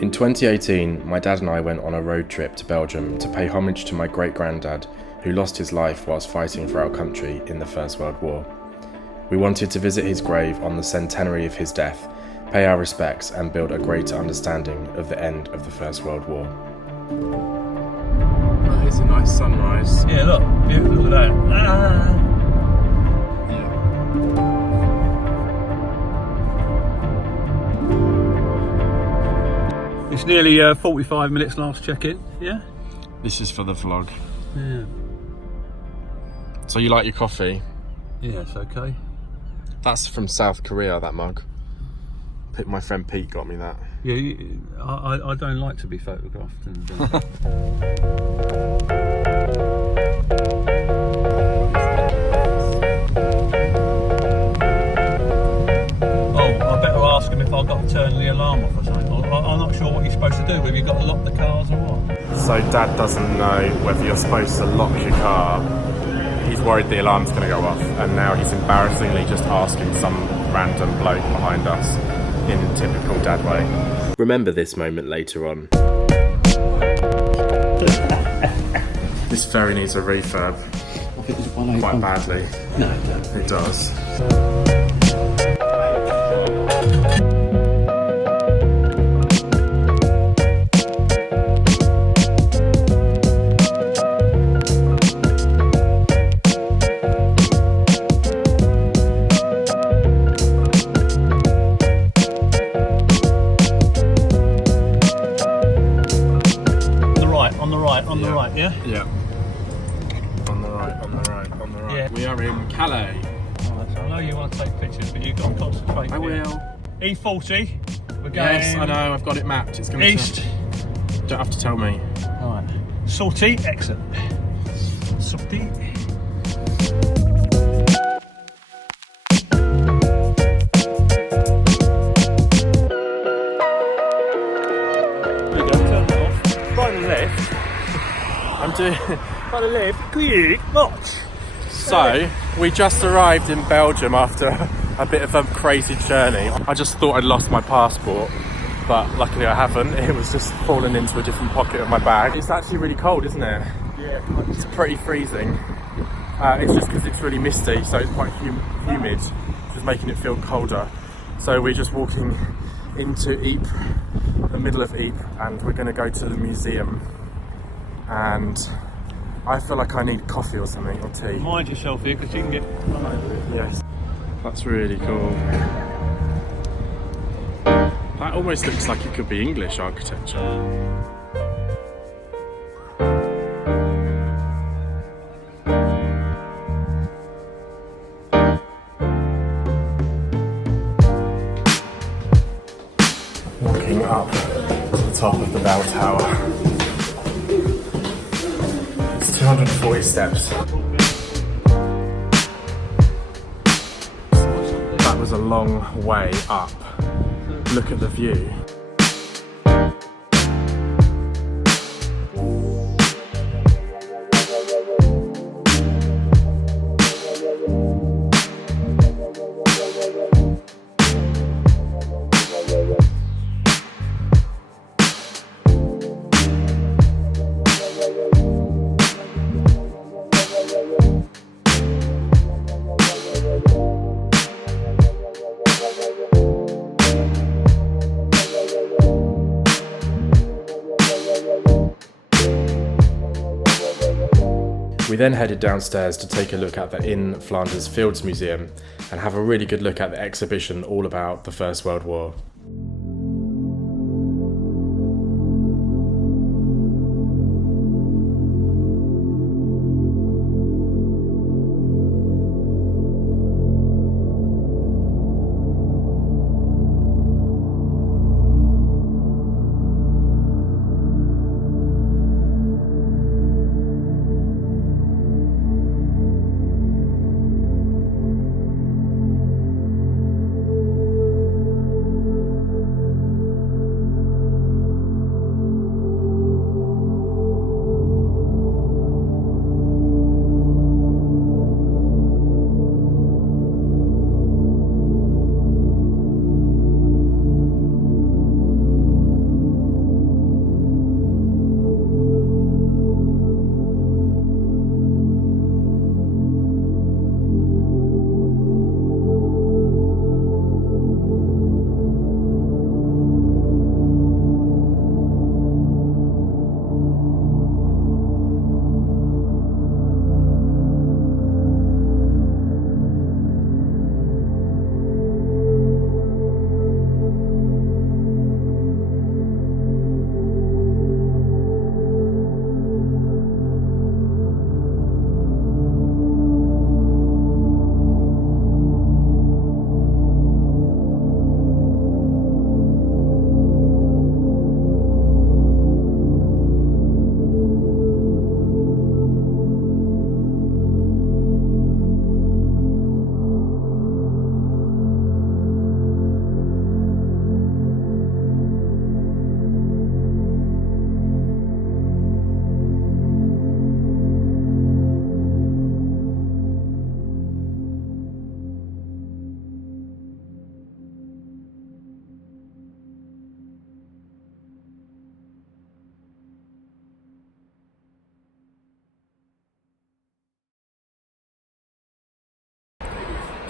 In 2018, my dad and I went on a road trip to Belgium to pay homage to my Great Grandad, who lost his life whilst fighting for our country in the First World War. We wanted to visit his grave on the centenary of his death, pay our respects and build a greater understanding of the end of the First World War. Well, here's a nice sunrise. Yeah, look, beautiful, look at that. Yeah. It's nearly 45 minutes last check-in, yeah? This is for the vlog. Yeah. So you like your coffee? Yeah, it's okay. That's from South Korea, that mug. My friend Pete got me that. Yeah, I don't like to be photographed. And, ask him if I've got to turn the alarm off or something. I'm not sure what you're supposed to do, whether you've got to lock the cars or what. So Dad doesn't know whether you're supposed to lock your car. He's worried the alarm's going to go off, and now he's embarrassingly just asking some random bloke behind us in typical Dad way. Remember this moment later on. This ferry needs a refurb. I think it's 181. Quite badly. No, it doesn't. It does. On the right, yeah? Yeah. On the right. Yeah. We are in Calais. Alright, so I know you want to take pictures, but you've got to concentrate. I will. E40. We're going. Yes, I know. I've got it mapped. It's going to east. Don't have to tell me. Alright. Sortie, exit. Sortie. I'm doing By the left, quick, watch. So, we just arrived in Belgium after a bit of a crazy journey. I just thought I'd lost my passport, but luckily I haven't. It was just fallen into a different pocket of my bag. It's actually really cold, isn't it? Yeah. It's pretty freezing. It's just because it's really misty, so it's quite humid, which is making it feel colder. So we're just walking into Ypres, the middle of Ypres, and we're going to go to the museum. And I feel like I need coffee or something, or tea. Mind yourself here, because you can get run over it. Yes. That's really cool. That almost looks like it could be English architecture. Walking up to the top of the bell tower. 240 steps. That was a long way up. Look at the view. We then headed downstairs to take a look at the In Flanders Fields Museum and have a really good look at the exhibition all about the First World War.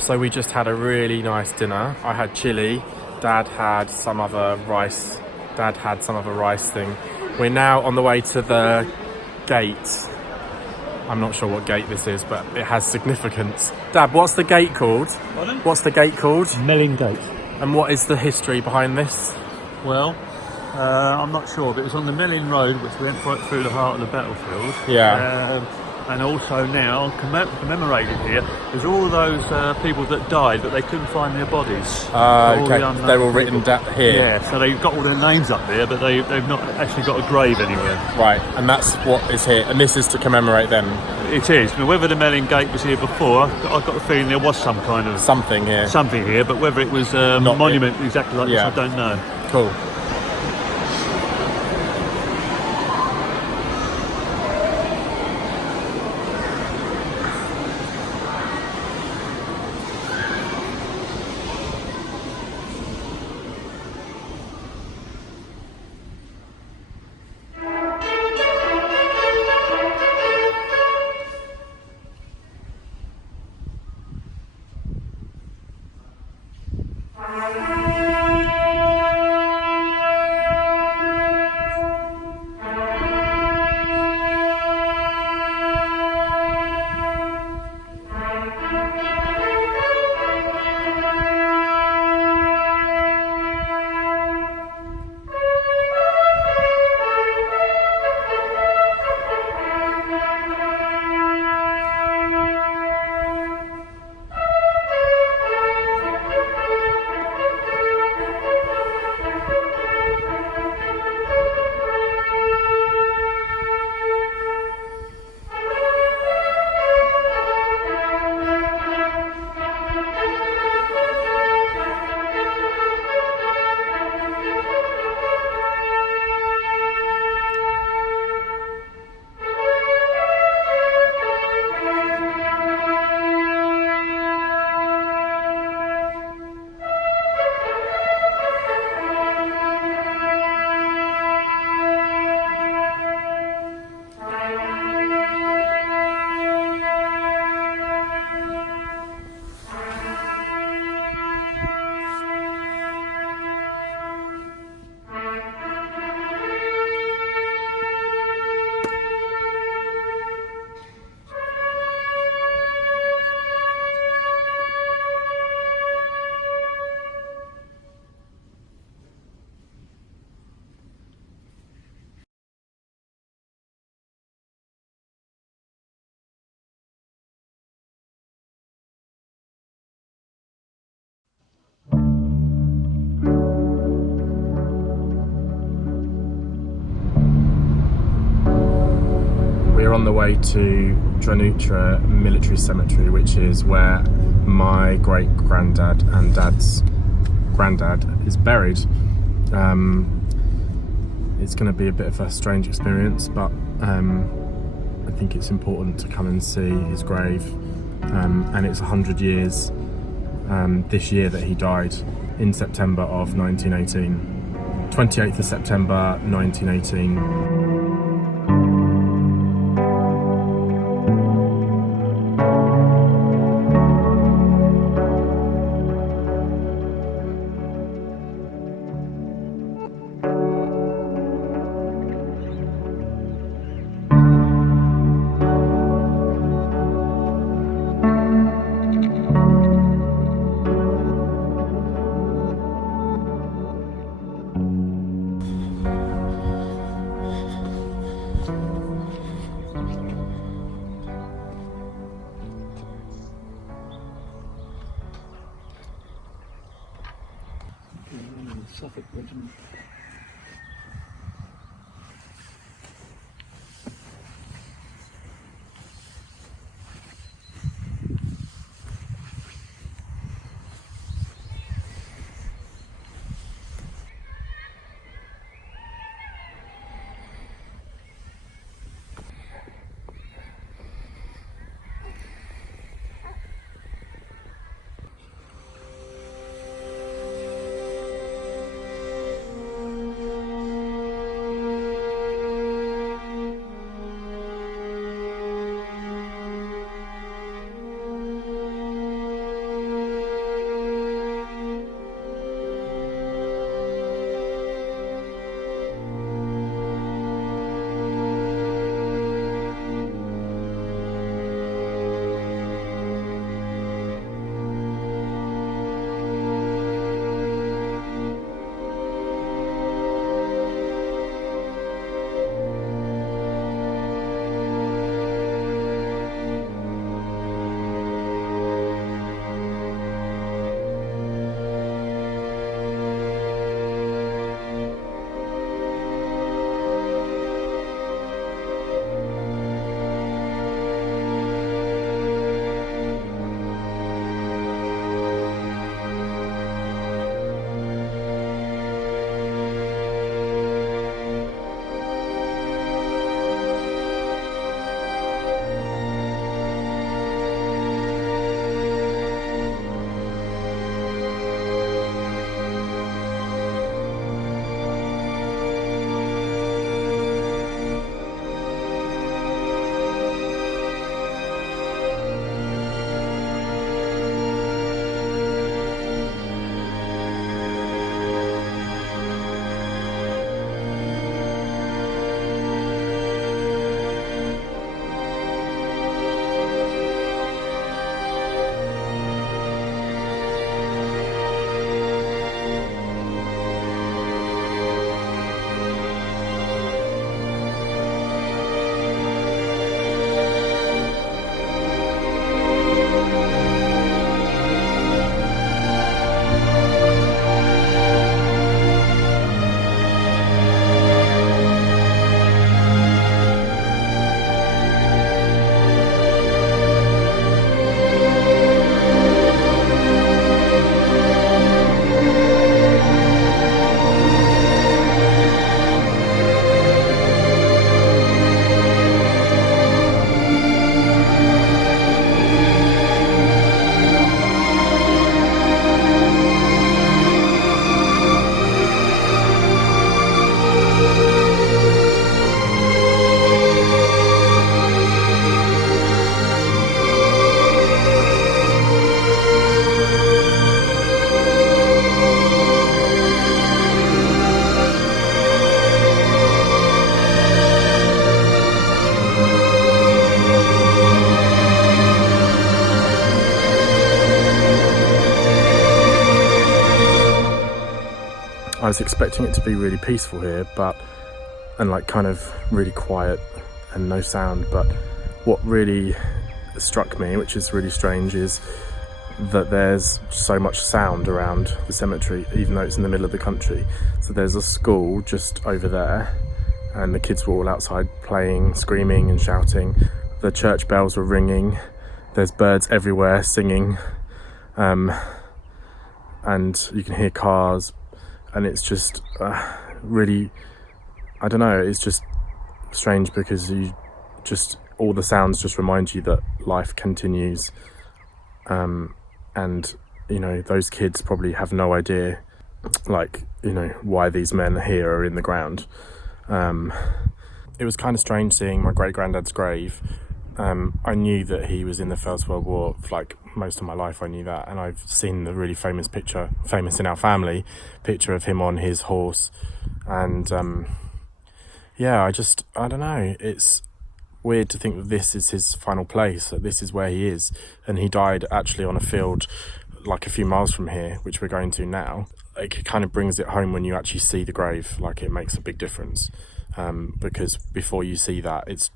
So we just had a really nice dinner. I had chili, Dad had some other rice thing. We're now on the way to the gate. I'm not sure what gate this is, but it has significance. Dad, what's the gate called? Pardon? What's the gate called? Menin Gate. And what is the history behind this? Well, I'm not sure, but it was on the Menin Road, which went right through the heart of the battlefield. Yeah. And also now, commemorated here, there's all of those people that died, but they couldn't find their bodies. Okay, they were written down here. Yeah, so they've got all their names up there, but they've not actually got a grave anywhere. Right, and that's what is here, and this is to commemorate them. It is. Now, whether the Menin Gate was here before, I've got the feeling there was some kind of something here, but whether it was a monument exactly like this, I don't know. Cool. We're on the way to Dranoutre Military Cemetery, which is where my great granddad and Dad's granddad is buried. It's going to be a bit of a strange experience, but I think it's important to come and see his grave. And it's 100 years this year that he died, in September of 1918. 28th of September 1918. Suffolk Regiment. I was expecting it to be really peaceful here, and like kind of really quiet and no sound, but what really struck me, which is really strange, is that there's so much sound around the cemetery, even though it's in the middle of the country. So there's a school just over there, and the kids were all outside playing, screaming and shouting. The church bells were ringing. There's birds everywhere singing, and you can hear cars, and it's just really, I don't know, it's just strange because all the sounds just remind you that life continues. And you know, those kids probably have no idea, like, you know, why these men here are in the ground. It was kind of strange seeing my great granddad's grave. I knew that he was in the First World War, like most of my life I knew that, and I've seen the really famous in our family, picture of him on his horse, and yeah, I don't know, it's weird to think that this is his final place, that this is where he is, and he died actually on a field like a few miles from here, which we're going to now. It kind of brings it home when you actually see the grave, like it makes a big difference, because before you see that, it's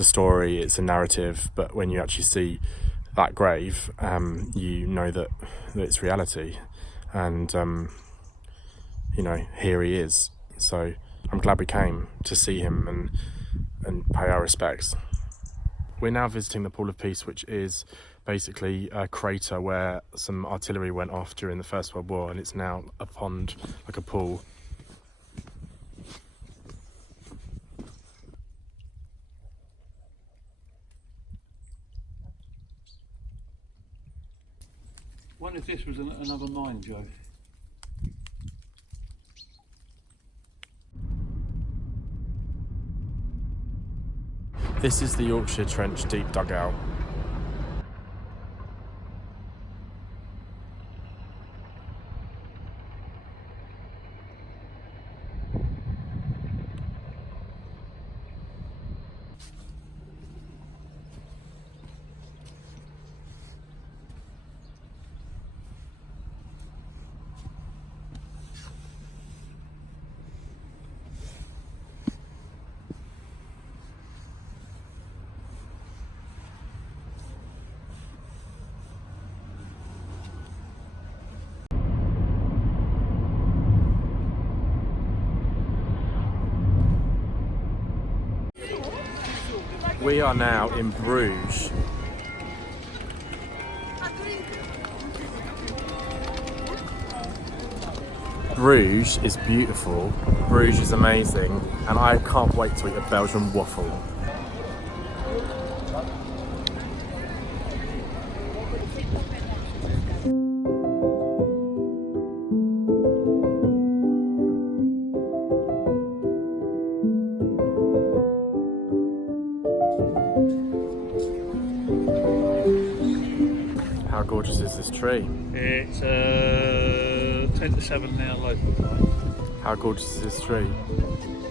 a story, it's a narrative, but when you actually see that grave, you know that it's reality, and you know, here he is. So I'm glad we came to see him and pay our respects. We're now visiting the Pool of Peace, which is basically a crater where some artillery went off during the First World War, and it's now a pond, like a pool. I wonder if this was another mine, Joe. This is the Yorkshire Trench Deep Dugout. We are now in Bruges. Bruges is beautiful, Bruges is amazing, and I can't wait to eat a Belgian waffle. How gorgeous is this tree? It's 10 to 7 now local time. How gorgeous is this tree?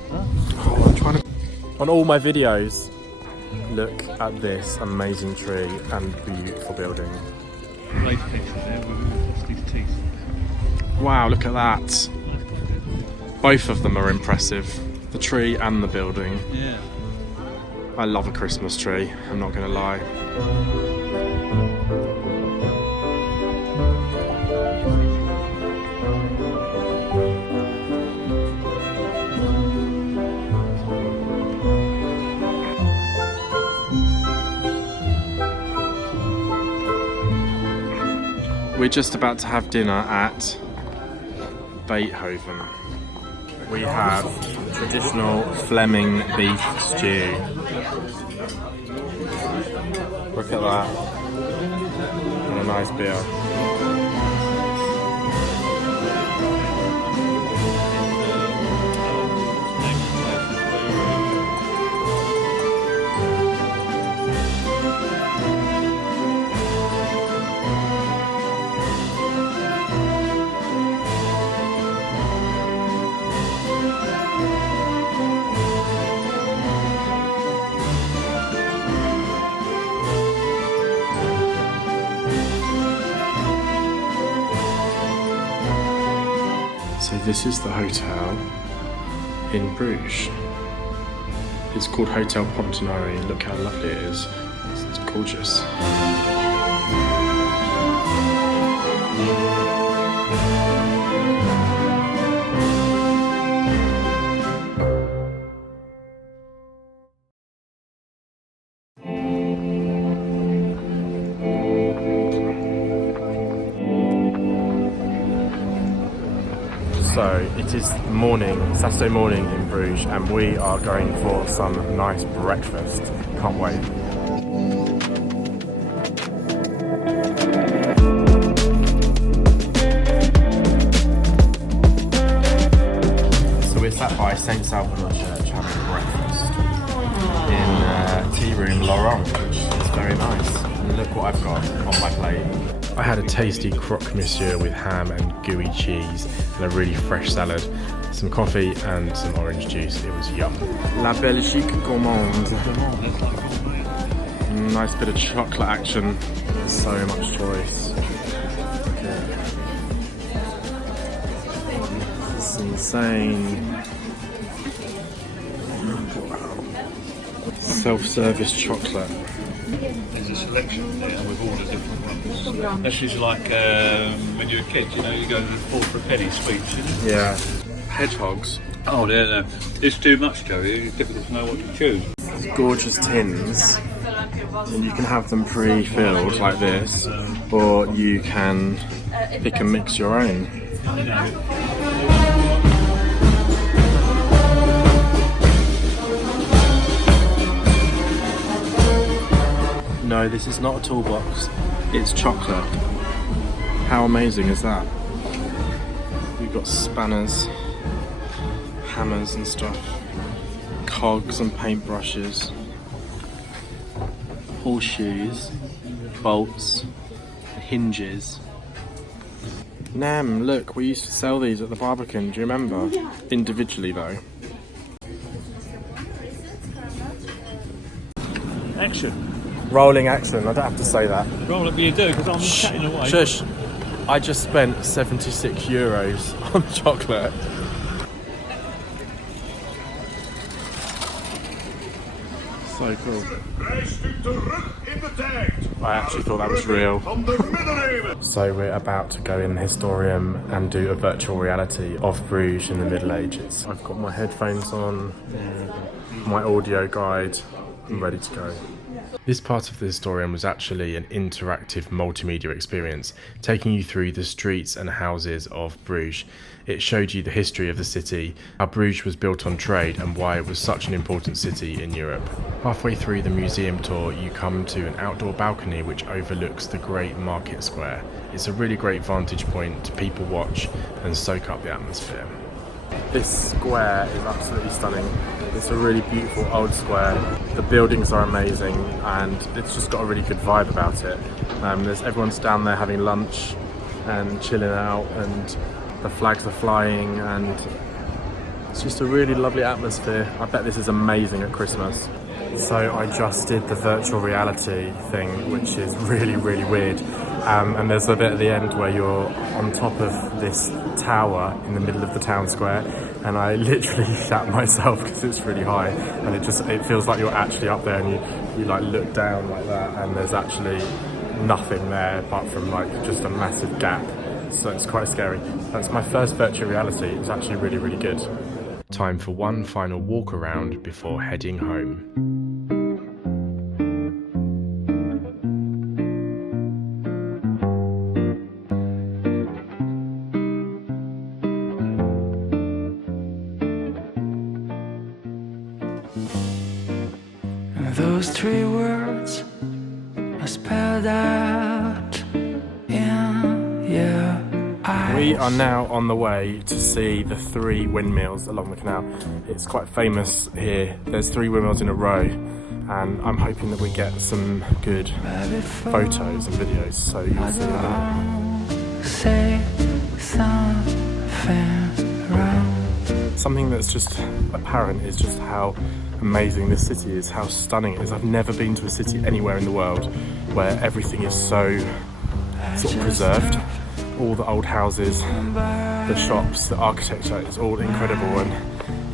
Huh? Oh, I'm trying to... On all my videos, look at this amazing tree and beautiful building. Great picture there with lost his teeth. Wow, look at that. Both of them are impressive. The tree and the building. Yeah. I love a Christmas tree, I'm not going to lie. We're just about to have dinner at Beethoven. We have traditional Fleming beef stew. Look at that. And a nice beer. So this is the hotel in Bruges. It's called Hotel Pontenari. Look how lovely it is. It's gorgeous. So it is morning, Saturday morning in Bruges, and we are going for some nice breakfast. Can't wait. So we're sat by St Salvador Church having breakfast in Tea Room Laurent, which is very nice. And look what I've got on my plate. I had a tasty croque monsieur with ham and gooey cheese and a really fresh salad, some coffee and some orange juice. It was yum. La Belgique gourmande. Nice bit of chocolate action. So much choice. It's insane. Self-service chocolate. There's a selection there with all the different ones. This is like when you're a kid, you know, you go to the 4 for a penny sweets, you know? Yeah. Hedgehogs. Oh, no. It's too much, Joey. It's difficult to know what to choose. Gorgeous tins. And you can have them pre-filled like this, or you can pick and mix your own. No, this is not a toolbox, it's chocolate. How amazing is that? We've got spanners, hammers and stuff, cogs and paintbrushes, horseshoes, bolts, hinges. Nam, look, we used to sell these at the Barbican, do you remember? Individually though. Action. Rolling action, I don't have to say that. Roll it, but you do, because I'm chatting away. Shush! I just spent 76 euros on chocolate. So cool. I actually thought that was real. So we're about to go in the Historium and do a virtual reality of Bruges in the Middle Ages. I've got my headphones on, my audio guide, I'm ready to go. This part of the Historium was actually an interactive multimedia experience, taking you through the streets and houses of Bruges. It showed you the history of the city, how Bruges was built on trade and why it was such an important city in Europe. Halfway through the museum tour, you come to an outdoor balcony which overlooks the Great Market Square. It's a really great vantage point to people watch and soak up the atmosphere. This square is absolutely stunning. It's a really beautiful old square. The buildings are amazing and it's just got a really good vibe about it. Everyone's down there having lunch and chilling out, and the flags are flying, and it's just a really lovely atmosphere. I bet this is amazing at Christmas. So I just did the virtual reality thing, which is really, really weird. And there's a bit at the end where you're on top of this tower in the middle of the town square, and I literally shat myself because it's really high, and it feels like you're actually up there, and you like look down like that, and there's actually nothing there apart from like just a massive gap. So it's quite scary. That's my first virtual reality. It's actually really, really good. Time for one final walk around before heading home. Those 3 words are spelled out in your eyes. We are now on the way to see the 3 windmills along the canal. It's quite famous here. There's 3 windmills in a row, and I'm hoping that we get some good photos and videos, so you'll see that. Say something wrong. Something that's just apparent is just how amazing this city is, how stunning it is. I've never been to a city anywhere in the world where everything is so sort of preserved. all the old houses, the shops, the architecture, it's all incredible, and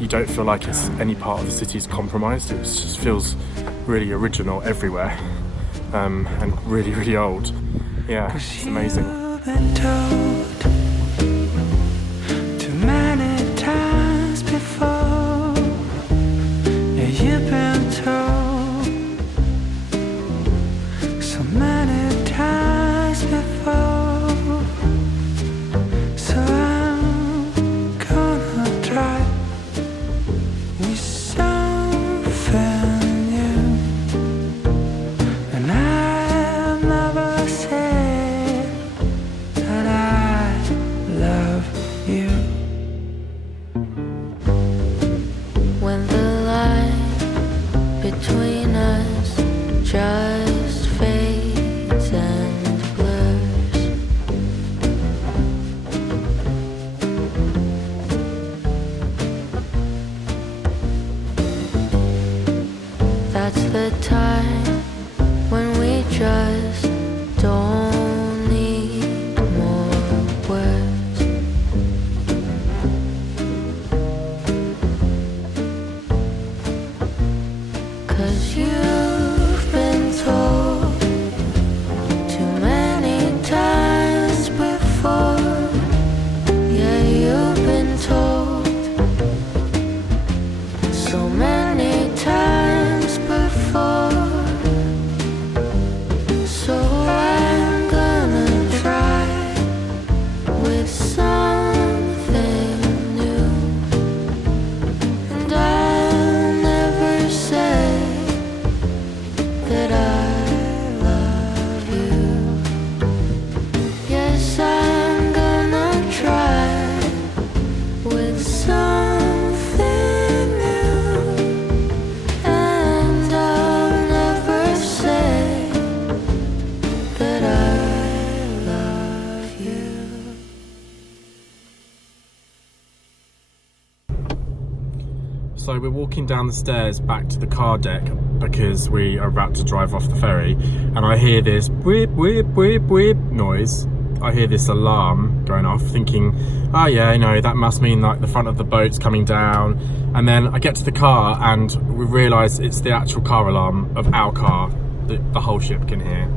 you don't feel like it's any part of the city's compromised. It just feels really original everywhere, and really, really old. Yeah, it's amazing. You've been told too many times before. Yeah, you've been told so many times before. So I'm gonna try with something new, and I've never said that I love you. When the line between us just fades and blurs, that's the time when we just don't need more words. Cause you've been told too many times before. Yeah, you've been told so many times before. So I'm gonna try with something new, and I'll never say that I love you. Yes, I'm gonna try with something new, and I'll never say that I love you. So we're walking down the stairs back to the car deck because we are about to drive off the ferry, and I hear this whip, whip, whip, whip noise. I hear this alarm going off, thinking, oh yeah, you know, that must mean like the front of the boat's coming down. And then I get to the car and we realise it's the actual car alarm of our car that the whole ship can hear.